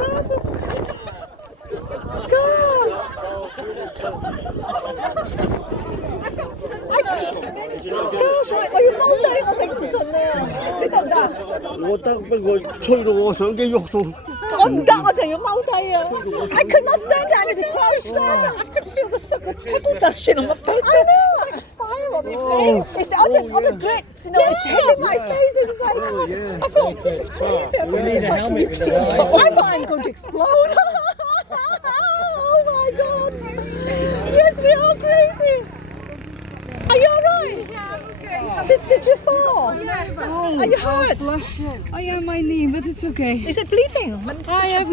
glasses. God. Gosh, right, well, your mole day, I think, was on there. Biết không ta? 我得俾佢吹到我上機喐到。我唔得，我就要踎低啊 I could not stand down in the crouch there. I could feel the pebble dashing on my face. I know, like fire on my face. It's on the grits, you know, it's hitting my face. It's like, I thought, this is crazy. I thought, this is like I thought I'm going to explode. Oh my God. Yes, we are crazy. Are you alright? Yeah, I'm okay. Did you fall? Yeah. Are you hurt? Oh, yeah, my knee, but it's okay. Is it bleeding? I have